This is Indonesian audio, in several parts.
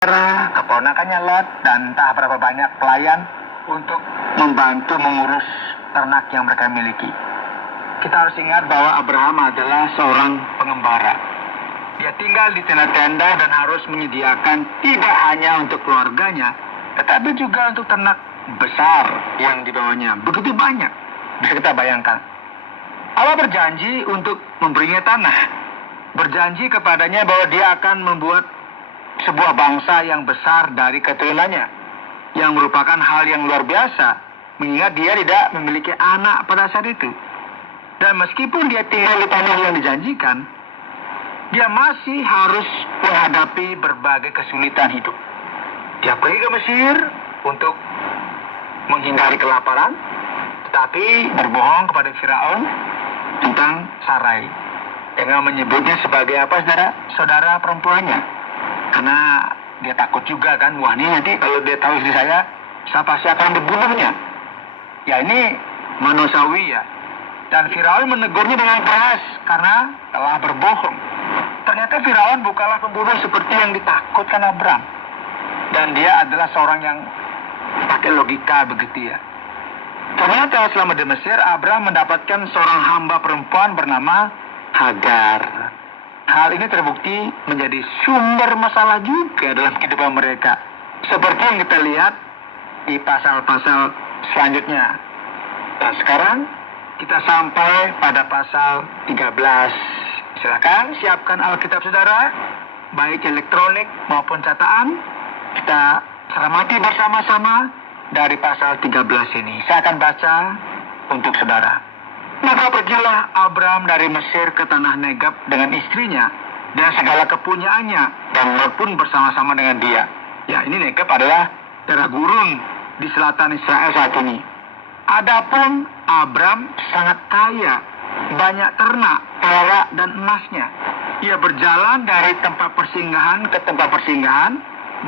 Keponakannya Lot dan tak berapa banyak pelayan untuk membantu mengurus ternak yang mereka miliki. Kita harus ingat bahwa Abraham adalah seorang pengembara. Dia tinggal di tenda-tenda dan harus menyediakan tidak hanya untuk keluarganya, tetapi juga untuk ternak besar yang dibawanya. Begitu banyak. Bisa kita bayangkan. Allah berjanji untuk memberinya tanah. Berjanji kepadanya bahwa dia akan membuat sebuah bangsa yang besar dari keturunannya, yang merupakan hal yang luar biasa, mengingat dia tidak memiliki anak pada saat itu. Dan meskipun dia tinggal di tanah yang dijanjikan, dia masih harus menghadapi berbagai kesulitan hidup. Dia pergi ke Mesir untuk menghindari kelaparan, tetapi berbohong kepada Firaun tentang Sarai, dengan menyebutnya sebagai apa, saudara perempuannya. Karena dia takut juga kan, wah ini nanti kalau dia tahu istri saya pasti akan dibunuhnya. Ya ini manusiawi ya. Dan Firaun menegurnya dengan keras karena telah berbohong. Ternyata Firaun bukanlah pembunuh seperti yang ditakutkan Abraham. Dan dia adalah seorang yang pakai logika begitu ya. Ternyata selama di Mesir, Abraham mendapatkan seorang hamba perempuan bernama Hagar. Hal ini terbukti menjadi sumber masalah juga dalam kehidupan mereka. Seperti yang kita lihat di pasal-pasal selanjutnya. Dan sekarang kita sampai pada pasal 13. Silakan siapkan Alkitab saudara, baik elektronik maupun catatan. Kita cermati bersama-sama dari pasal 13 ini. Saya akan baca untuk saudara. Maka pergilah Abraham dari Mesir ke tanah Negeb dengan istrinya dan segala kepunyaannya, dan Lot pun bersama-sama dengan dia. Ya, ini Negeb adalah daerah gurun di selatan Israel saat ini. Adapun Abraham sangat kaya, banyak ternak, perak dan emasnya. Ia berjalan dari tempat persinggahan ke tempat persinggahan,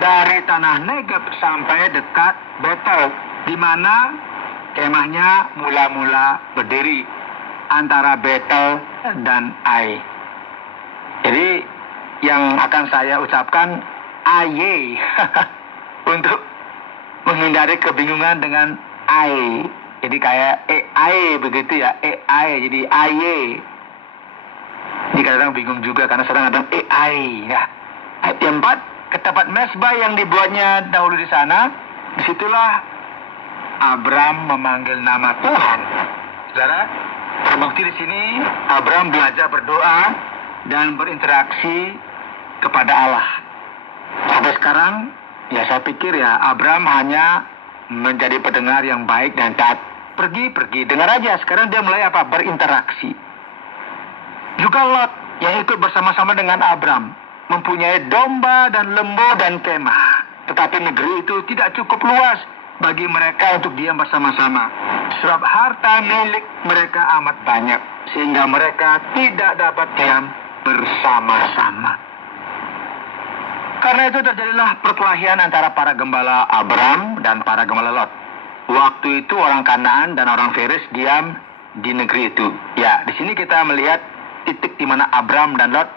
dari tanah Negeb sampai dekat Betel, di mana kemahnya mula-mula berdiri antara Betel dan Ai. Jadi yang akan saya ucapkan Aye untuk menghindari kebingungan dengan Ai. Jadi kayak Ai begitu ya, Ai jadi Aye. Jadi kadang bingung juga karena sedang ada Ai ya. Ayat 4, ke tempat mesbah yang dibuatnya dahulu di sana, disitulah Abraham memanggil nama Tuhan. Saudara, terbukti di sini Abraham belajar berdoa dan berinteraksi kepada Allah. Sampai sekarang, ya saya pikir ya Abraham hanya menjadi pendengar yang baik dan taat. Pergi, dengar aja. Sekarang dia mulai apa? Berinteraksi. Juga Lot yang ikut bersama-sama dengan Abraham, mempunyai domba dan lembu dan kemah. Tetapi negeri itu tidak cukup luas bagi mereka untuk diam bersama-sama. Sebab harta milik mereka amat banyak, sehingga mereka tidak dapat diam bersama-sama. Karena itu terjadilah perkelahian antara para gembala Abraham dan para gembala Lot. Waktu itu orang Kanaan dan orang Feris diam di negeri itu. Ya, di sini kita melihat titik di mana Abraham dan Lot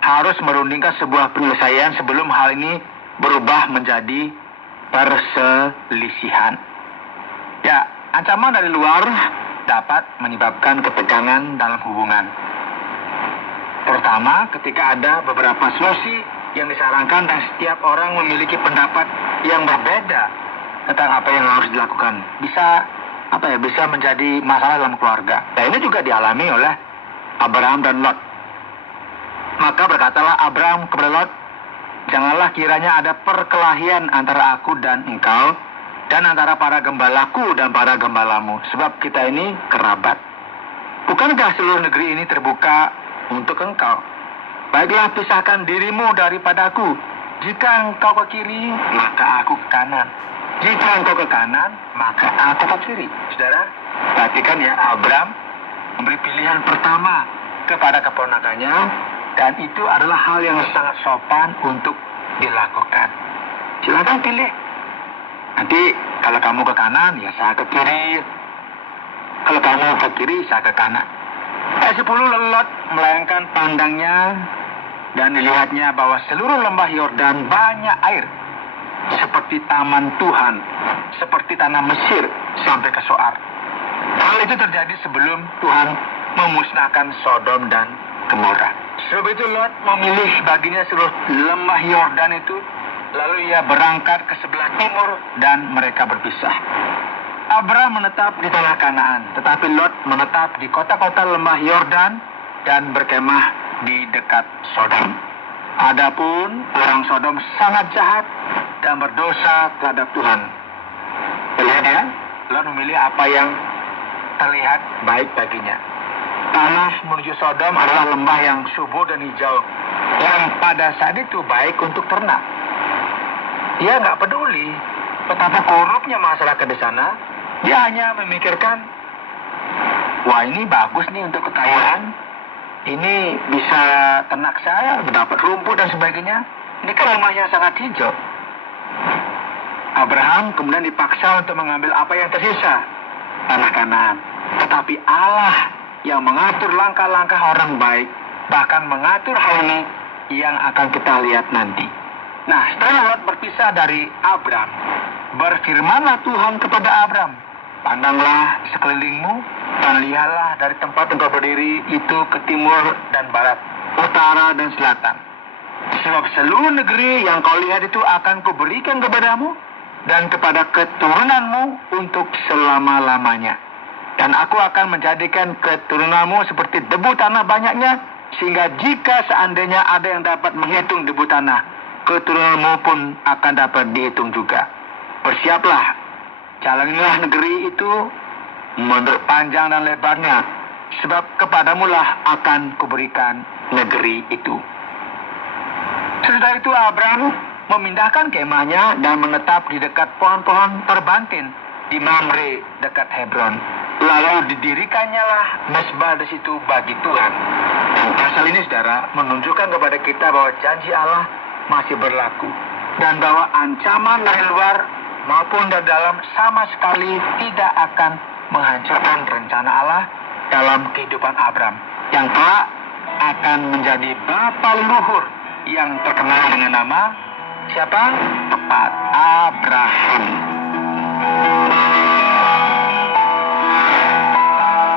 harus merundingkan sebuah penyelesaian sebelum hal ini berubah menjadi perselisihan. Ya, ancaman dari luar dapat menyebabkan ketegangan dalam hubungan. Terutama ketika ada beberapa solusi yang disarankan dan setiap orang memiliki pendapat yang berbeda tentang apa yang harus dilakukan. Bisa menjadi masalah dalam keluarga. Dan ini juga dialami oleh Abraham dan Lot. Maka berkatalah Abraham kepada Lot, janganlah kiranya ada perkelahian antara aku dan engkau, dan antara para gembalaku dan para gembalamu, sebab kita ini kerabat. Bukankah seluruh negeri ini terbuka untuk engkau? Baiklah, pisahkan dirimu daripadaku. Jika engkau ke kiri, maka aku ke kanan. Jika engkau ke kanan, maka aku ke kiri. Saudara, perhatikan ya, Abraham memberi pilihan pertama kepada keponakannya, dan itu adalah hal yang sangat sopan untuk dilakukan. Silakan pilih. Nanti kalau kamu ke kanan, ya saya ke kiri. Kalau kamu ke kiri, saya ke kanan. Ayat 10, Lot melayangkan pandangnya Dan dilihatnya bahwa seluruh lembah Yordan banyak air, seperti taman Tuhan, seperti tanah Mesir sampai ke Soar. Hal itu terjadi sebelum Tuhan memusnahkan Sodom dan Gomora. Sebab itu Lot memilih baginya seluruh lembah Yordan itu, lalu ia berangkat ke sebelah timur dan mereka berpisah. Abraham menetap di tanah Kanaan, tetapi Lot menetap di kota-kota lembah Yordan dan berkemah di dekat Sodom. Adapun orang Sodom sangat jahat dan berdosa terhadap Tuhan. Lihat ya, Lot memilih apa yang terlihat baik baginya. Tanah menuju Sodom adalah lembah yang subur dan hijau, yang pada saat itu baik untuk ternak. Dia nggak peduli betapa korupnya masyarakat di sana. Dia hanya memikirkan, wah ini bagus nih untuk kekayaan, ini bisa ternak saya, mendapat rumput dan sebagainya. Ini kan lembah yang sangat hijau. Abraham kemudian dipaksa untuk mengambil apa yang tersisa, tanah Kanaan. Tetapi Allah yang mengatur langkah-langkah orang baik, bahkan mengatur hal ini yang akan kita lihat nanti. Nah, setelah Lot berpisah dari Abram, berfirmanlah Tuhan kepada Abram, pandanglah sekelilingmu dan lihatlah dari tempat engkau berdiri itu ke timur dan barat, utara dan selatan. Sebab seluruh negeri yang kau lihat itu akan kuberikan kepadamu dan kepada keturunanmu untuk selama-lamanya. Dan aku akan menjadikan keturunanmu seperti debu tanah banyaknya, sehingga jika seandainya ada yang dapat menghitung debu tanah, keturunanmu pun akan dapat dihitung juga. Bersiaplah, jalanilah negeri itu menurut panjang dan lebarnya, sebab kepadamulah akan kuberikan negeri itu. Sesudah itu Abraham memindahkan kemahnya dan menetap di dekat pohon-pohon terbantin di Mamre dekat Hebron. Lalu didirikannya lah mezbah di situ bagi Tuhan. Dan pasal ini saudara menunjukkan kepada kita bahwa janji Allah masih berlaku, dan bahwa ancaman dari luar maupun dari dalam sama sekali tidak akan menghancurkan rencana Allah dalam kehidupan Abraham, yang kelak akan menjadi bapa leluhur yang terkenal dengan nama siapa? Tepat, Abraham.